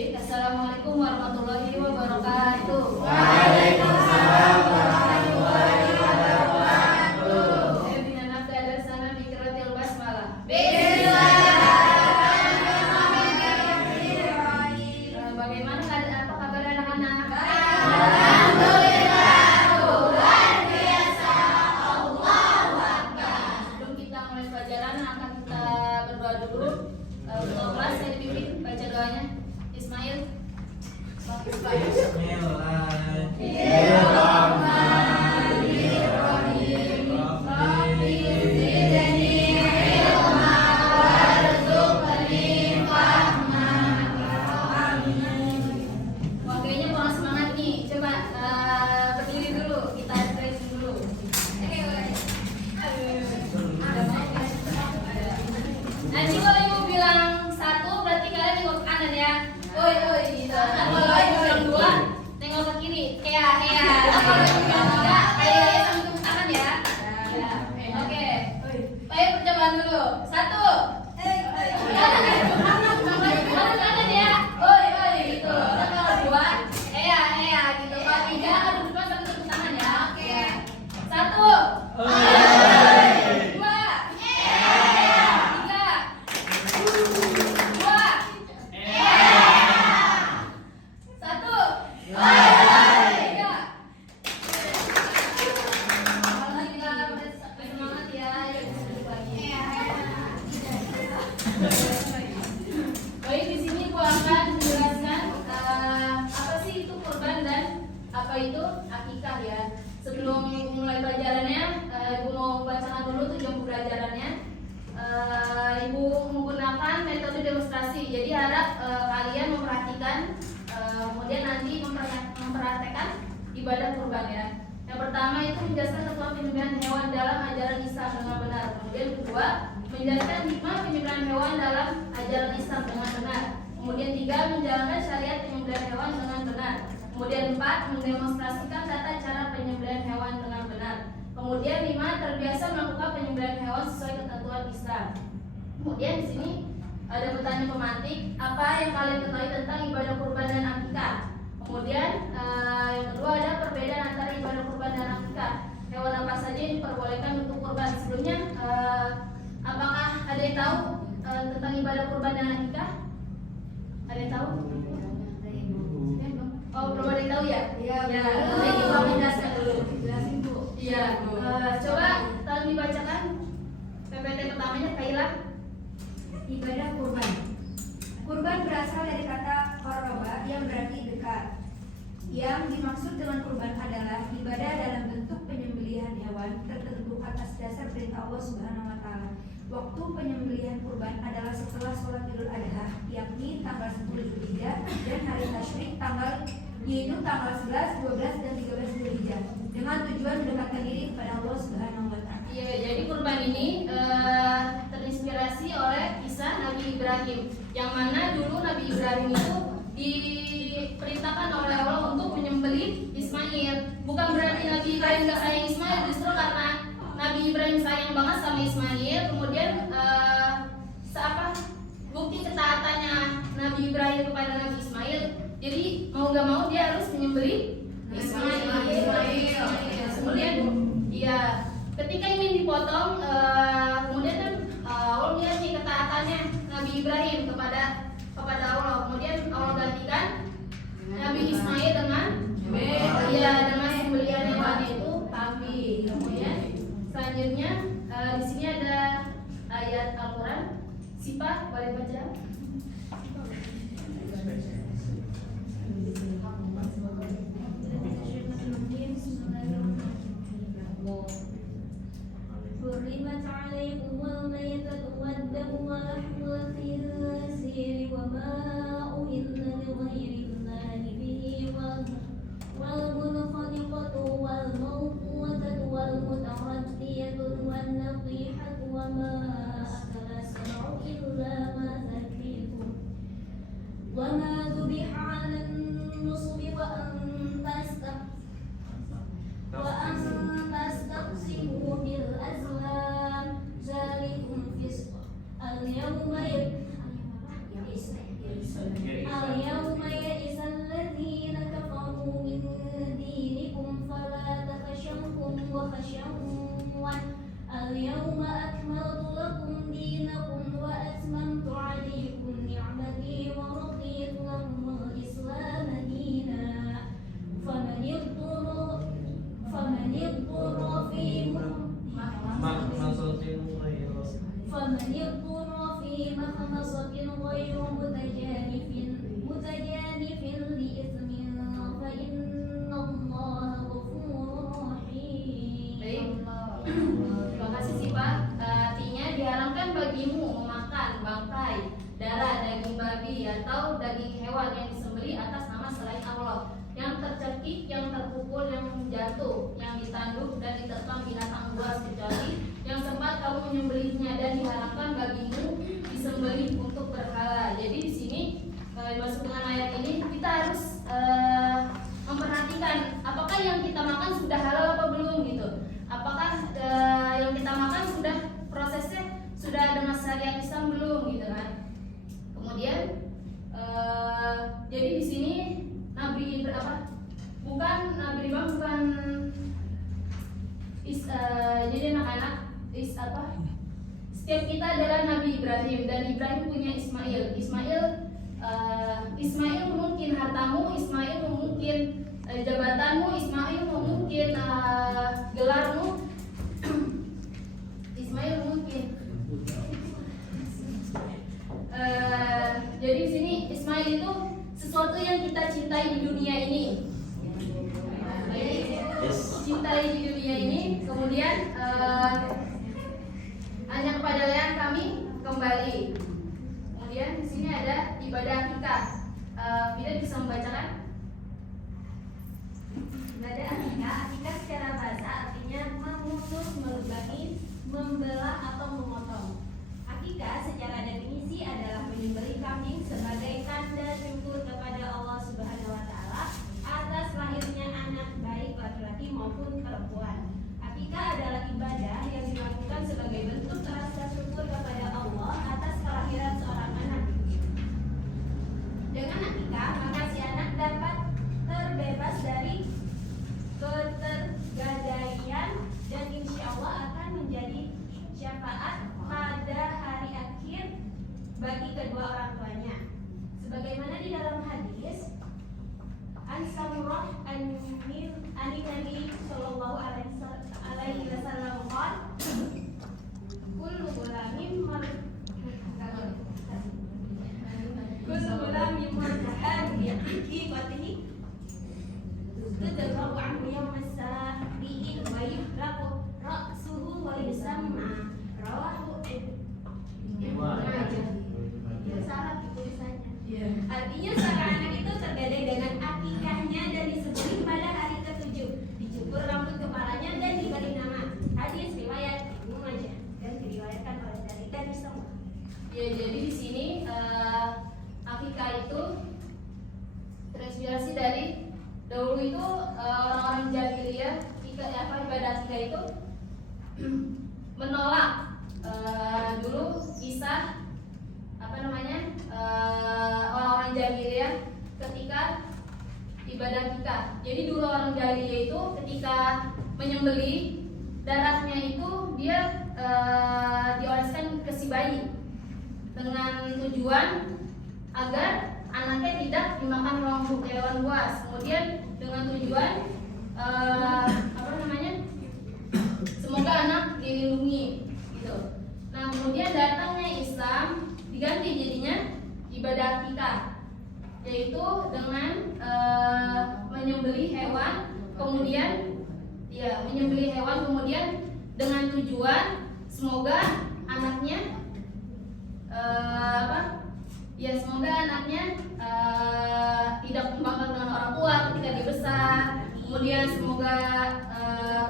Baik, assalamualaikum warahmatullahi wabarakatuh. Waalaikumsalam warahmatullahi wabarakatuh. Bina nafsi ada sana bikratil basmalah. Bagaimana apa kabar anak-anak? Alhamdulillah, luar biasa. Allahu Akbar. Sebelum kita mulai pelajaran akan kita berdoa dulu. Untuk kelas saya dipimpin baca doanya. Ismail. Bismillahirrahmanirrahim. Rabbi zidni ilma warzuqni fahma. Amin. Wah, kayaknya kurang semangat nih. Coba berdiri dulu, kita stretching dulu. Nanti kalau ibu bilang satu, berarti kalian nengok ke kanan ya. Oi, oi, gitu. Kalau ibu bilang dua, nengok ke kiri. Kayak, tiga, kayak sambil tepuk tangan ya. Ya. Oke. Ayo percobaan dulu. Satu. Kanan ya. Oi, gitu. Terus kalau dua, gitu. Kalau tiga, harus depan sambil tepuk tangan ya. Oke. Satu. Dua. Tiga. Dua. Satu. Tiga. Alhamdulillah, bersemangat ya. Yuk, bisa duduk lagi. Baik, di sini aku akan menjelaskan apa sih itu kurban dan apa itu akikah ya. Sebelum ibu mulai pelajarannya, ibu mau bacakan dulu tujuan pembelajarannya. Ibu menggunakan metode demonstrasi. Jadi harap kalian memperhatikan, kemudian nanti mempraktekkan ibadah kurban ya. Yang pertama itu menjelaskan tentang penyembelihan hewan dalam ajaran Islam dengan benar. Kemudian kedua, menjelaskan hikmah penyembelihan hewan dalam ajaran Islam dengan benar. Kemudian tiga, menjalankan syariat penyembelihan hewan dengan benar. Kemudian empat, mendemonstrasikan tata cara penyembelihan hewan dengan benar. Kemudian lima, terbiasa melakukan penyembelihan hewan sesuai ketentuan Islam. Kemudian di sini ada pertanyaan pemantik, apa yang kalian ketahui tentang ibadah kurban dan akikah? Kemudian yang kedua ada perbedaan antara ibadah kurban dan akikah. Hewan apa saja yang diperbolehkan untuk kurban? Sebelumnya apakah ada yang tahu tentang ibadah kurban dan akikah? Ada yang tahu? Oh, belum ada yang tahu ya? Iya. Baik, ibu akan jelaskan dulu. Jelasin Bu. Iya. Coba tolong dibacakan PPT pertamanya, Kaila. Ibadah kurban. Kurban berasal dari kata qoroba yang berarti dekat. Yang dimaksud dengan kurban adalah ibadah dalam bentuk penyembelihan hewan tertentu atas dasar perintah Allah Subhanahu wa taala. Waktu penyembelihan kurban adalah setelah sholat Idul Adha, yakni tanggal 10 Zulhijjah, dan hari tasyrik yaitu tanggal 11, 12, dan 13 Zulhijjah, dengan tujuan mendekatkan diri kepada Allah Subhanahu wa taala. Iya, jadi kurban ini terinspirasi oleh kisah Nabi Ibrahim, yang mana dulu Nabi Ibrahim itu diperintahkan oleh Allah untuk menyembelih Ismail. Bukan berarti Nabi Ibrahim gak sayang Ismail, justru karena Nabi Ibrahim sayang banget sama Ismail. Kemudian bukti ketaatannya Nabi Ibrahim kepada Nabi Ismail, jadi mau gak mau dia harus menyembelih Ismail. Kemudian ketika ingin dipotong, kemudian kan Allah lihat nih ketaatannya Nabi Ibrahim kepada Allah. Kemudian Allah gantikan Nabi Ismail dengan sembelihan hewan itu kambing. Kemudian selanjutnya di sini ada ayat Al-Quran. Sipa, boleh baca? حرمت عليكم الميتة والدم ولحم الخنزير وما أهل لغير الله به والمنخنقة والموقوذة والمتردية والنطيحة وما أكل السبع إلا ما ذكيتم وما ذبح على النصب وأن تستقسموا بالأزلام ذلكم فسق اليوم menyembelih hewan yang disembelih atas nama selain Allah, yang tercekik, yang terpukul, yang jatuh, yang ditanduk dan diterkam binatang buas, kecuali yang sempat kamu menyembelihnya dan diharamkan bagimu disembelih untuk berhala. Jadi di sini masuk dengan ayat ini kita harus memperhatikan apakah yang kita makan sudah halal apa belum gitu. Apakah yang kita makan sudah prosesnya sudah dengan syariat Islam belum gitu kan. Kemudian jadi di sini Nabi bukan jadi anak-anak setiap kita adalah Nabi Ibrahim, dan Ibrahim punya Ismail. Ismail mungkin hartamu, Ismail mungkin jabatanmu, Ismail mungkin gelarmu, Ismail mungkin. Jadi di sini Ismail itu sesuatu yang kita cintai di dunia ini. Cintai di dunia ini, kemudian hanya kepada yang kami kembali. Kemudian di sini ada ibadah akikah. Bila bisa membacakan? Ibadah akikah secara bahasa artinya memutus, melubangi, membelah atau memotong. Akikah secara definisi adalah menyembelih kambing sebagai tanda syukur kepada Allah Subhanahu wa taala atas lahirnya anak baik laki-laki maupun perempuan. Akikah adalah ibadah yang dilakukan sebagai bentuk rasa syukur kepada Allah atas kelahiran seorang anak. Dengan akikah, maka si anak dapat terbebas dari ketergadaian dan insya Allah akan menjadi syafaat pada hari akhir bagi kedua orang tuanya. Sebagaimana di dalam hadis An Samurah an Nabi sallallahu alaihi wasallam qala kullu gulamin martahan bi'aqiqatihi tudrabu anhu yawm as-sabi'i wa yuhraqu ra'suhu wa yusamma rawahu Ibnu Majah. Salah tulisannya. Artinya seorang anak itu tergadai dengan akikahnya dan disembelih pada hari ke-7, dicukur rambut kepalanya dan diberi nama. Hadis riwayat Ibnu Majah dan diriwayatkan oleh dari semua. Ya, jadi di sini akikah itu terinspirasi dari dahulu itu orang-orang jahiliyah ibadah akikah itu menolak dulu kisah orang-orang jahiliyah ketika ibadah akikah. Jadi dulu orang jahiliyah itu ketika menyembelih darahnya itu dia dioleskan ke si bayi dengan tujuan agar anaknya tidak dimakan hewan buas. Kemudian dengan tujuan semoga anak dilindungi gitu. Nah, kemudian datangnya Islam diganti jadinya ibadah akikah, yaitu dengan menyembelih hewan, kemudian dengan tujuan semoga anaknya tidak membangkang dengan orang tua ketika dia besar. Kemudian semoga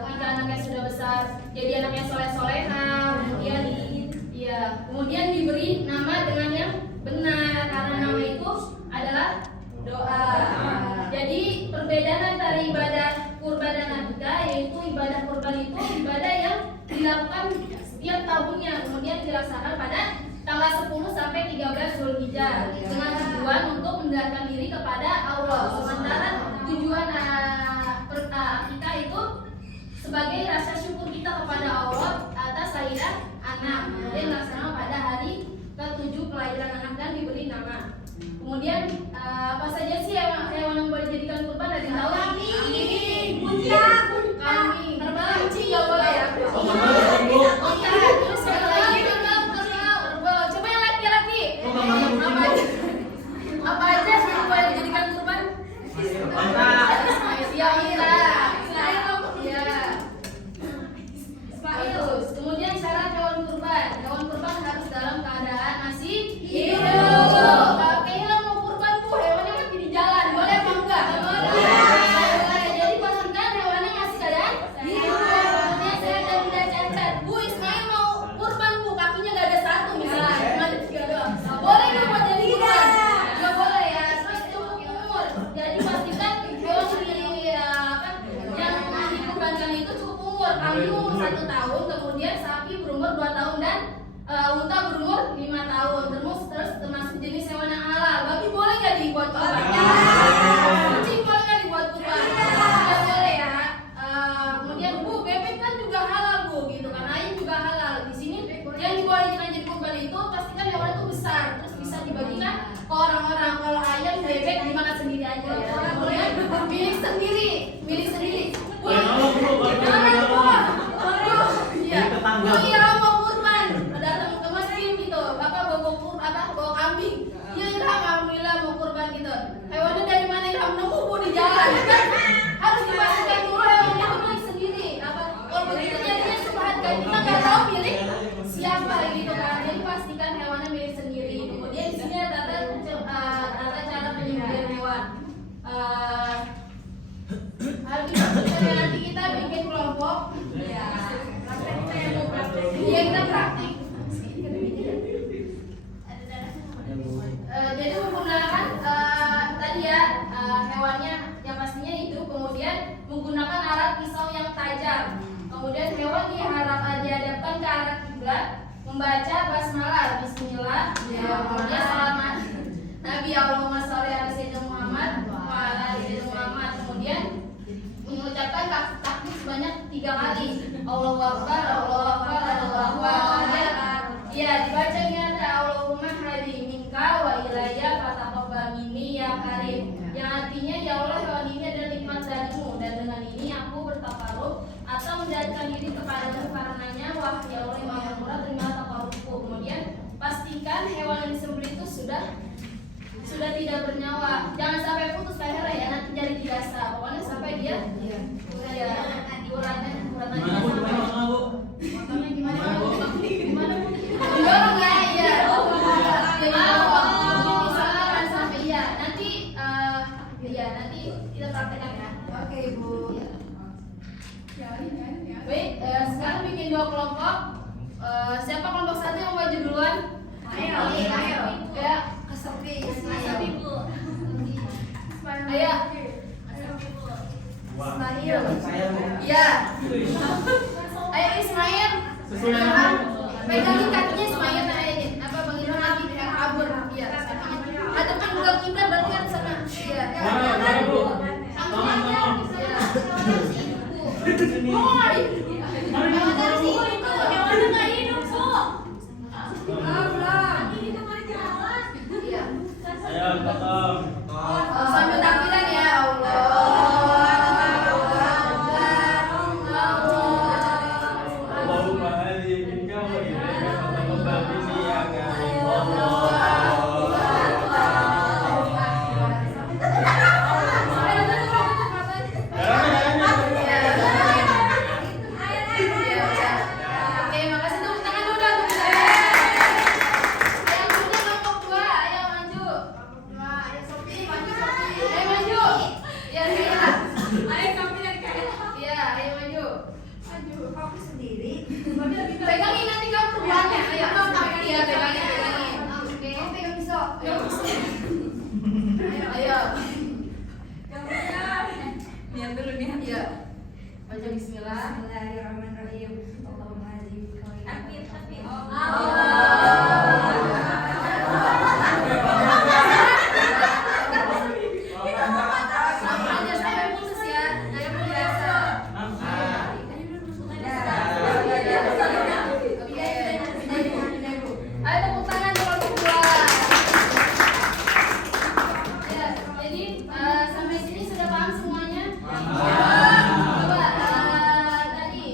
ketika anaknya sudah besar jadi anaknya soleh-soleha. Kemudian diberi nama dengan yang benar, karena nama itu adalah doa. Jadi perbedaan antara ibadah kurban dan akikah, yaitu ibadah kurban itu ibadah yang dilakukan setiap tahunnya, kemudian dilaksanakan pada tanggal 10 sampai 13 Zulhijjah dengan tujuan untuk mendekatkan diri kepada Allah. Sementara tujuan akikah itu sebagai rasa syukur kita kepada Allah atas lahiran anak. Kemudian dilaksanakan pada hari ke-7 kelahiran anak dan diberi nama. Kemudian apa saja sih hewan yang boleh dijadikan kurban? Ada yang tahu? Kambing, kambing, kerbau, nggak boleh ya? Terus yang lagi kerbau. Coba yang laki-laki. Apa aja sih yang boleh dijadikan kurban? Kemudian syarat hewan kurban harus dalam keadaan masih hidup. Kalau kehilangan mau kurban pun hewannya dari mana ilham nemu bu di jalan kan? Harus dipastikan dulu hewannya itu milik sendiri. Apa? Kalau begitu jadinya subhat kan kita nggak tahu milik siapa gitu kan. Jadi pastikan hewannya milik sendiri. Kemudian di sini ada tata cara penyembelihan hewan. Hal ini maksudnya nanti kita bikin kelompok. Ya. Iya kita praktik. Jadi menggunakan tadi ya hewannya yang pastinya itu, kemudian menggunakan alat pisau yang tajam. Kemudian hewan dihadapkan ke arah kiblat, membaca basmalah, Bismillah. Kemudian salamat Nabi Allahumma sholli ala sayyidina Muhammad wa ala ali sayyidina Muhammad. Kemudian mengucapkan takbir sebanyak 3 kali. Allahu Akbar, Allahu Akbar, Allahu Akbar. Kemudian ya dibacanya Allahumma hadi minka wa ilayya fataqabbal minni ya karim. Yang artinya ya Allah hewan ini adalah nikmat darimu dan dengan ini aku bertakarub atau mendekatkan diri kepadamu karenanya wah ya Allah yang maha murah terimalah takarubku. Kemudian pastikan hewan yang disembelih itu sudah tidak bernyawa. Jangan sampai putus lehernya ya, nanti jadi dirasa. Pokoknya sampai dia uratnya potongnya gimana bu? Didorong ya, iya. Misalnya sampai iya. Nanti nanti kita praktekkan ya. Oke ibu. Baik, sekarang bikin 2 kelompok. Siapa kelompok 1 yang maju duluan? Ayo. Ya. Kesepi. Bu. Ayo. Ismail. Ya. Ayo Ismail. Pegangin kakinya Ismail apa Bang Ilham lagi kabur. Iya, kakinya. Hadapin bukan kiblat berarti kan sana. Iya. Sambil takbiran ya Oke, makasih tepuk tangan dulu dah. Ayo punya kelompok 2, ayo maju. Ayo Sofi, maju Sofi. Ayo maju. Ya, Kayla. Ayo Sofi dan Kayla. Iya, ayo maju. Maju. Kamu sendiri. Pegangin nanti kamu keluarnya. Ayo, iya pegangin. Oke. Pegang pisau. Ayo. Niat dulu nih. Iya. Baca bismillah. Bismillahirrahmanirrahim. Allahumma hadi bika. Takbir. Aja sampai putus ya. Ayo biasa. Oke. Ayo tepuk tangan kelompok 2. Ya, jadi sampai sini sudah paham semuanya? Coba tadi.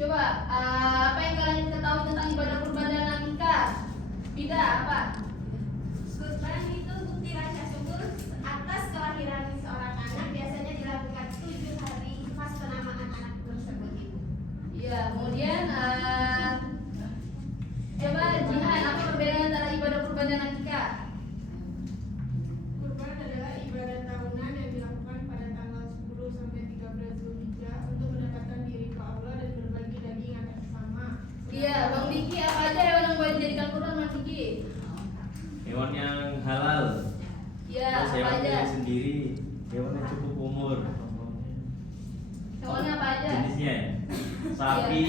Coba apa yang kalian ketahui tentang ibadah kurban dan akikah? Bida apa? Kurban itu bukti rasa syukur atas kelahiran seorang anak, biasanya dilakukan 7 hari pas penamaan anak tersebut. Iya, kemudian coba Jihan, apa perbedaan antara ibadah kurban dan akikah? Kurban adalah ibadah tahunan yang dilakukan pada tanggal 10 sampai 13 Zulhijjah untuk mendekatkan diri ke Allah dan berbagi daging atas sesama. Iya, Bang Diki, apa aja hewan yang boleh dijadikan kurban, Bang Diki? Hewan yang halal, Iya, terus apa hewan aja? milik sendiri, hewan yang cukup umur. Hewannya apa aja? Jenisnya ya? Sapi,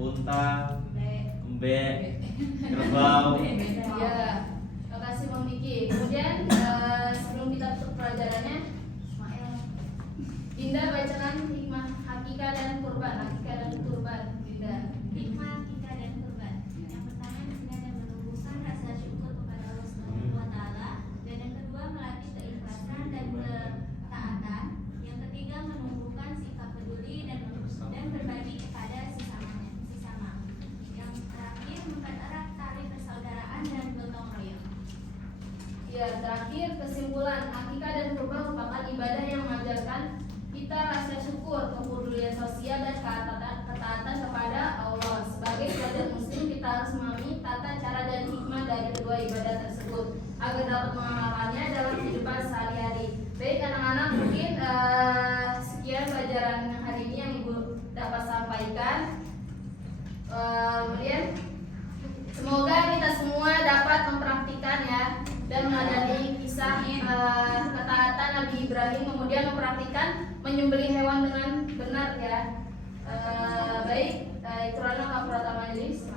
unta, embek, kerbau. Iya, terima kasih Bang Diki. Kemudian sebelum kita tutup pelajarannya, Dinda bacakan hikmah hakikah dan kurban. Hakikah dan kurban, Dinda. Hikmah akikah dan kurban. Yang pertama di sini ada menumbuhkan rasa syukur kepada Allah Subhanahu wa taala, dan yang kedua melatih keikhlasan dan ketaatan. Yang ketiga menumbuhkan sikap peduli dan berbagi kepada sesama. Yang terakhir ya. Terakhir, kesimpulan, akikah dan kurban merupakan ibadah yang mengajarkan kita rasa syukur, kepedulian sosial dan ketaatan kepada Allah. Sebagai pelajar muslim, kita harus memahami tata cara dan hikmah dari kedua ibadah tersebut agar dapat mengamalkannya dalam kehidupan sehari-hari. Baik anak-anak, mungkin sekian pelajaran hari ini yang Ibu dapat sampaikan. Kemudian semoga kita semua dapat mempraktikkan ya dan meladani kisah ketaatan Nabi Ibrahim, kemudian mempraktikkan menyembelih hewan dengan benar ya. Baik, Iqrana Kafarat Majelis.